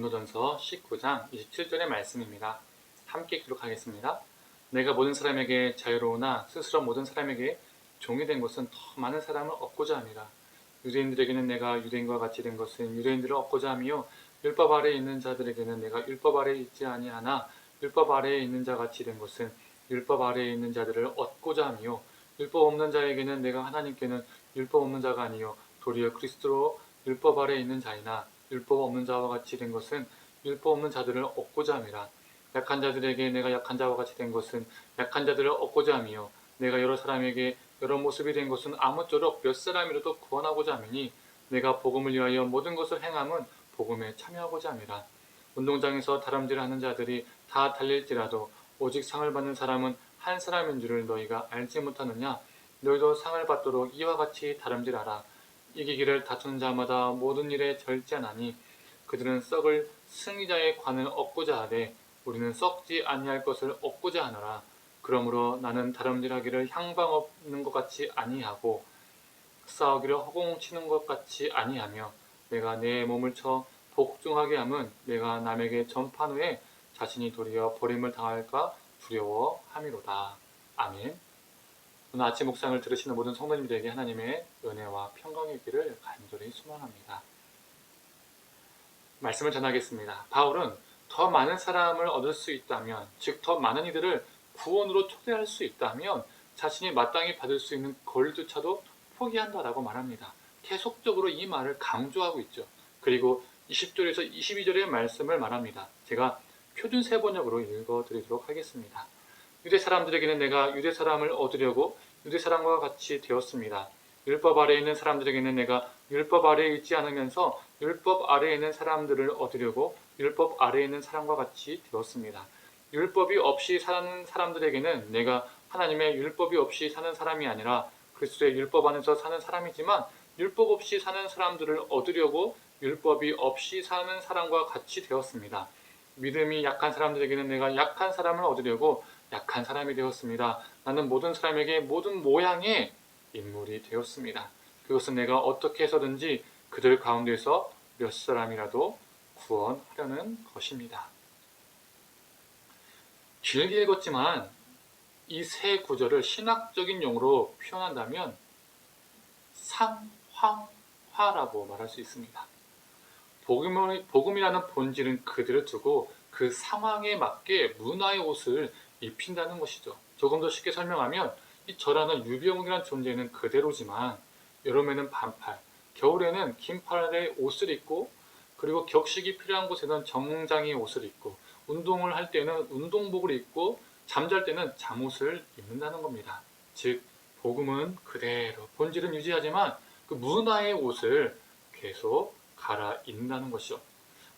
고린도전서 19장 27절의 말씀입니다. 함께 기록하겠습니다. 내가 모든 사람에게 자유로우나 스스로 모든 사람에게 종이 된 것은 더 많은 사람을 얻고자 함이라. 유대인들에게는 내가 유대인과 같이 된 것은 유대인들을 얻고자 함이요 율법 아래에 있는 자들에게는 내가 율법 아래에 있지 아니하나 율법 아래에 있는 자 같이 된 것은 율법 아래에 있는 자들을 얻고자 함이요 율법 없는 자에게는 내가 하나님께는 율법 없는 자가 아니요 도리어 그리스도로 율법 아래에 있는 자이나 율법 없는 자와 같이 된 것은 율법 없는 자들을 얻고자 함이라. 약한 자들에게 내가 약한 자와 같이 된 것은 약한 자들을 얻고자 함이요 내가 여러 사람에게 여러 모습이 된 것은 아무쪼록 몇 사람이라도 구원하고자 함이니 내가 복음을 위하여 모든 것을 행함은 복음에 참여하고자 함이라. 운동장에서 다람질하는 자들이 다 달릴지라도 오직 상을 받는 사람은 한 사람인 줄을 너희가 알지 못하느냐. 너희도 상을 받도록 이와 같이 다름질하라. 이기기를 다투는 자마다 모든 일에 절제하나니 그들은 썩을 승리자의 관을 얻고자 하되 우리는 썩지 아니할 것을 얻고자 하노라. 그러므로 나는 다름질하기를 향방 없는 것 같이 아니하고 싸우기를 허공치는 것 같이 아니하며 내가 내 몸을 쳐 복종하게 함은 내가 남에게 전판 후에 자신이 도리어 버림을 당할까 두려워함이로다. 아멘. 오늘 아침 묵상을 들으시는 모든 성도님들에게 하나님의 은혜와 평강이 있기를 간절히 소망합니다. 말씀을 전하겠습니다. 바울은 더 많은 사람을 얻을 수 있다면, 즉 더 많은 이들을 구원으로 초대할 수 있다면 자신이 마땅히 받을 수 있는 권리조차도 포기한다라고 말합니다. 계속적으로 이 말을 강조하고 있죠. 그리고 20절에서 22절의 말씀을 말합니다. 제가 표준 세번역으로 읽어드리도록 하겠습니다. 유대 사람들에게는 내가 유대 사람을 얻으려고 유대 사람과 같이 되었습니다. 율법 아래에 있는 사람들에게는 내가 율법 아래에 있지 않으면서 율법 아래에 있는 사람들을 얻으려고 율법 아래에 있는 사람과 같이 되었습니다. 율법이 없이 사는 사람들에게는 내가 하나님의 율법이 없이 사는 사람이 아니라 그리스도의 율법 안에서 사는 사람이지만 율법 없이 사는 사람들을 얻으려고 율법이 없이 사는 사람과 같이 되었습니다. 믿음이 약한 사람들에게는 내가 약한 사람을 얻으려고 약한 사람이 되었습니다. 나는 모든 사람에게 모든 모양의 인물이 되었습니다. 그것은 내가 어떻게 해서든지 그들 가운데서 몇 사람이라도 구원하려는 것입니다. 길게 읽었지만 이 세 구절을 신학적인 용어로 표현한다면 상황화라고 말할 수 있습니다. 복음이라는 본질은 그대로 두고 그 상황에 맞게 문화의 옷을 입힌다는 것이죠. 조금 더 쉽게 설명하면 이 저라는 유병이라는 존재는 그대로지만 여름에는 반팔, 겨울에는 긴팔의 옷을 입고 그리고 격식이 필요한 곳에는 정장의 옷을 입고 운동을 할 때는 운동복을 입고 잠잘 때는 잠옷을 입는다는 겁니다. 즉 복음은 그대로 본질은 유지하지만 그 문화의 옷을 계속 갈아입는다는 것이죠.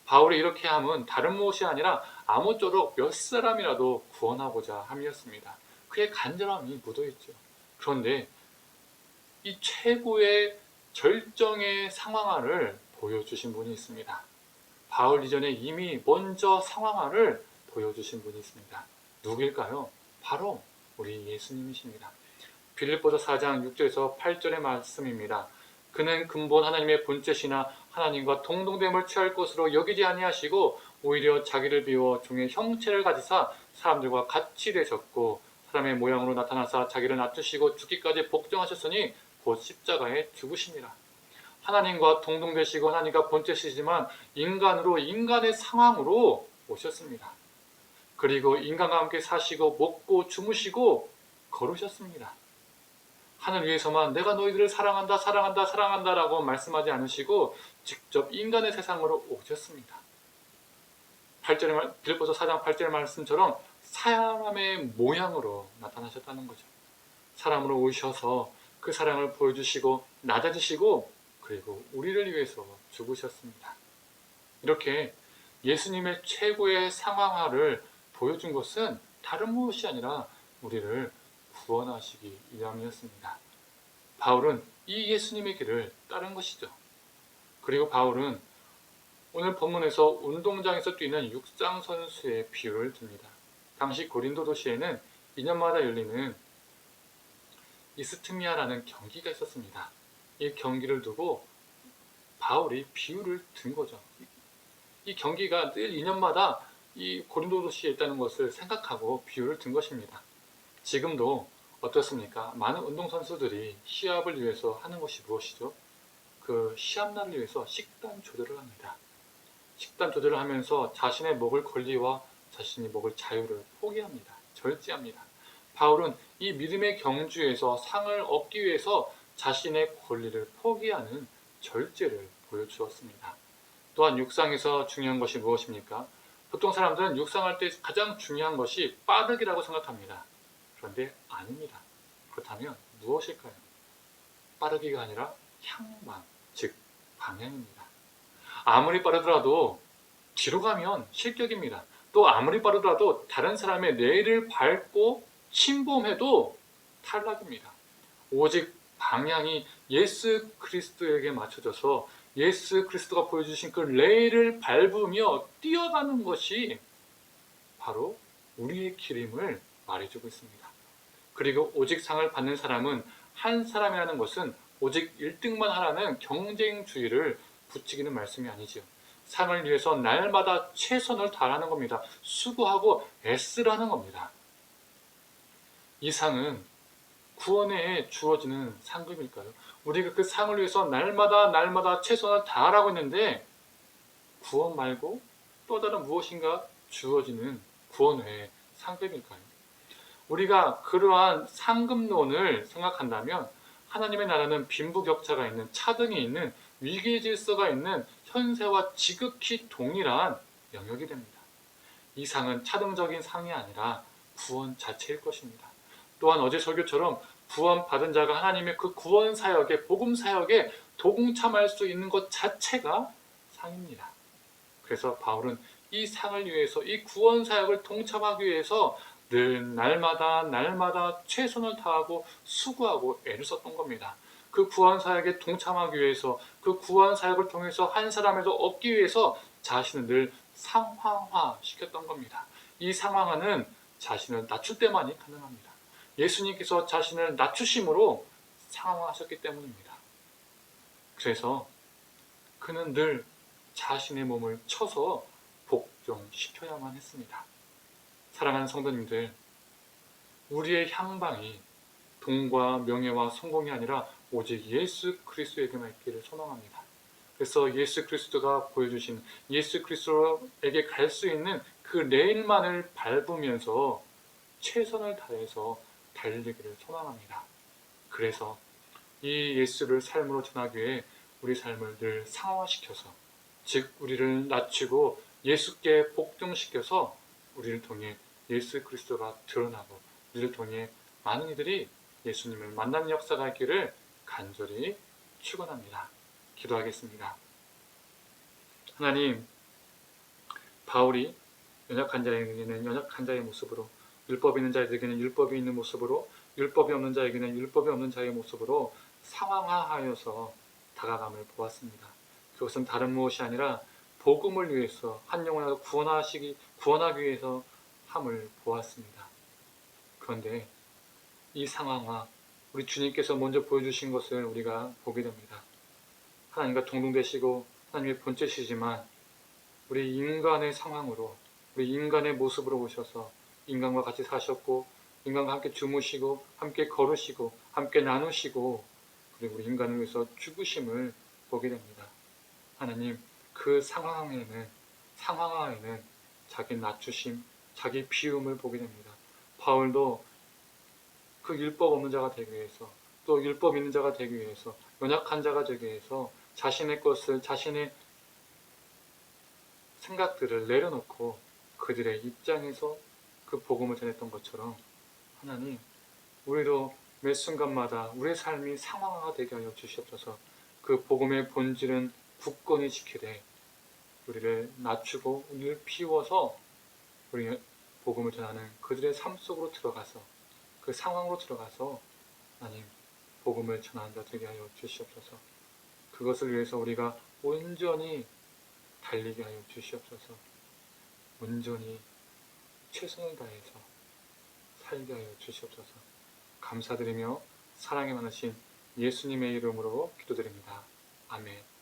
바울이 이렇게 함은 다른 무엇이 아니라 아무쪼록 몇 사람이라도 구원하고자 함이었습니다. 그의 간절함이 묻어있죠. 그런데 이 최고의 절정의 상황화를 보여주신 분이 있습니다. 바울 이전에 이미 먼저 상황화를 보여주신 분이 있습니다. 누구일까요? 바로 우리 예수님이십니다. 빌립보서 4장 6절에서 8절의 말씀입니다. 그는 근본 하나님의 본체시나 하나님과 동등됨을 취할 것으로 여기지 아니하시고 오히려 자기를 비워 종의 형체를 가지사 사람들과 같이 되셨고 사람의 모양으로 나타나사 자기를 낮추시고 죽기까지 복종하셨으니 곧 십자가에 죽으심이라. 하나님과 동등되시고 하나님과 본체시지만 인간으로 인간의 상황으로 오셨습니다. 그리고 인간과 함께 사시고 먹고 주무시고 걸으셨습니다. 하늘 위에서만 내가 너희들을 사랑한다 사랑한다 사랑한다 라고 말씀하지 않으시고 직접 인간의 세상으로 오셨습니다. 빌립보서 4장 8절 말씀처럼 사람의 모양으로 나타나셨다는 거죠. 사람으로 오셔서 그 사랑을 보여주시고 낮아지시고 그리고 우리를 위해서 죽으셨습니다. 이렇게 예수님의 최고의 상황화를 보여준 것은 다른 무엇이 아니라 우리를 구원하시기 위함이었습니다. 바울은 이 예수님의 길을 따른 것이죠. 그리고 바울은 오늘 본문에서 운동장에서 뛰는 육상 선수의 비유를 듭니다. 당시 고린도 도시에는 2년마다 열리는 이스트미아라는 경기가 있었습니다. 이 경기를 두고 바울이 비유를 든 거죠. 이 경기가 늘 2년마다 이 고린도 도시에 있다는 것을 생각하고 비유를 든 것입니다. 지금도 어떻습니까? 많은 운동선수들이 시합을 위해서 하는 것이 무엇이죠? 그 시합날을 위해서 식단 조절을 합니다. 식단 조절을 하면서 자신의 먹을 권리와 자신이 먹을 자유를 포기합니다. 절제합니다. 바울은 이 믿음의 경주에서 상을 얻기 위해서 자신의 권리를 포기하는 절제를 보여주었습니다. 또한 육상에서 중요한 것이 무엇입니까? 보통 사람들은 육상할 때 가장 중요한 것이 빠르기라고 생각합니다. 그런데 아닙니다. 그렇다면 무엇일까요? 빠르기가 아니라 향방, 즉 방향입니다. 아무리 빠르더라도 뒤로 가면 실격입니다. 또 아무리 빠르더라도 다른 사람의 뇌를 밟고 침범해도 탈락입니다. 오직 방향이 예수 그리스도에게 맞춰져서 예수 그리스도가 보여주신 그 레일을 밟으며 뛰어가는 것이 바로 우리의 길임을 말해주고 있습니다. 그리고 오직 상을 받는 사람은 한 사람이라는 것은 오직 1등만 하라는 경쟁주의를 부추기는 말씀이 아니지요. 상을 위해서 날마다 최선을 다하는 겁니다. 수고하고 애쓰라는 겁니다. 이 상은 구원에 주어지는 상급일까요? 우리가 그 상을 위해서 날마다 최선을 다하라고 했는데 구원 말고 또 다른 무엇인가 주어지는 구원 외의 상급일까요? 우리가 그러한 상급론을 생각한다면 하나님의 나라는 빈부격차가 있는 차등이 있는 위계 질서가 있는 현세와 지극히 동일한 영역이 됩니다. 이 상은 차등적인 상이 아니라 구원 자체일 것입니다. 또한 어제 설교처럼 구원 받은 자가 하나님의 그 구원 사역에 복음 사역에 동참할 수 있는 것 자체가 상입니다. 그래서 바울은 이 상을 위해서 이 구원 사역을 동참하기 위해서 늘 날마다 최선을 다하고 수고하고 애를 썼던 겁니다. 그 구원 사역에 동참하기 위해서 그 구원 사역을 통해서 한 사람에서 얻기 위해서 자신을 늘 상황화 시켰던 겁니다. 이 상황화는 자신을 낮출 때만이 가능합니다. 예수님께서 자신을 낮추심으로 상황화하셨기 때문입니다. 그래서 그는 늘 자신의 몸을 쳐서 복종시켜야만 했습니다. 사랑하는 성도님들, 우리의 향방이 돈과 명예와 성공이 아니라 오직 예수 그리스도에게만 있기를 소망합니다. 그래서 예수 그리스도가 보여주신 예수 그리스도에게 갈 수 있는 그 레일만을 밟으면서 최선을 다해서 달리기를 소망합니다. 그래서 이 예수를 삶으로 전하기 위해 우리 삶을 늘 상화시켜서, 즉 우리를 낮추고 예수께 복종시켜서 우리를 통해 예수 그리스도가 드러나고 우리를 통해 많은 이들이 예수님을 만나는 역사가 있기를 간절히 축원합니다. 기도하겠습니다. 하나님, 바울이 연약한 자에게는 연약한 자의 모습으로, 율법이 있는 자에게는 율법이 있는 모습으로, 율법이 없는 자에게는 율법이 없는 자의 모습으로 상황화하여서 다가감을 보았습니다. 그것은 다른 무엇이 아니라 복음을 위해서 한 영혼을 구원하기 위해서 함을 보았습니다. 그런데 이 상황화, 우리 주님께서 먼저 보여주신 것을 우리가 보게 됩니다. 하나님과 동등되시고 하나님의 본체시지만 우리 인간의 상황으로, 우리 인간의 모습으로 오셔서 인간과 같이 사셨고 인간과 함께 주무시고 함께 걸으시고 함께 나누시고 그리고 우리 인간을 위해서 죽으심을 보게 됩니다. 하나님, 그 상황화에는 자기 낮추심, 자기 비움을 보게 됩니다. 바울도 그 율법 없는 자가 되기 위해서, 또 율법 있는 자가 되기 위해서, 연약한 자가 되기 위해서 자신의 것을, 자신의 생각들을 내려놓고 그들의 입장에서 그 복음을 전했던 것처럼 하나님, 우리도 매 순간마다 우리의 삶이 상황화가 되게 하여 주시옵소서. 그 복음의 본질은 굳건히 지키되 우리를 낮추고 우리를 비워서 우리 복음을 전하는 그들의 삶 속으로 들어가서, 그 상황으로 들어가서 하나님 복음을 전하는 자 되게 하여 주시옵소서. 그것을 위해서 우리가 온전히 달리게 하여 주시옵소서. 온전히 최선을 다해서 살게 하여 주시옵소서. 감사드리며 사랑이 많으신 예수님의 이름으로 기도드립니다. 아멘.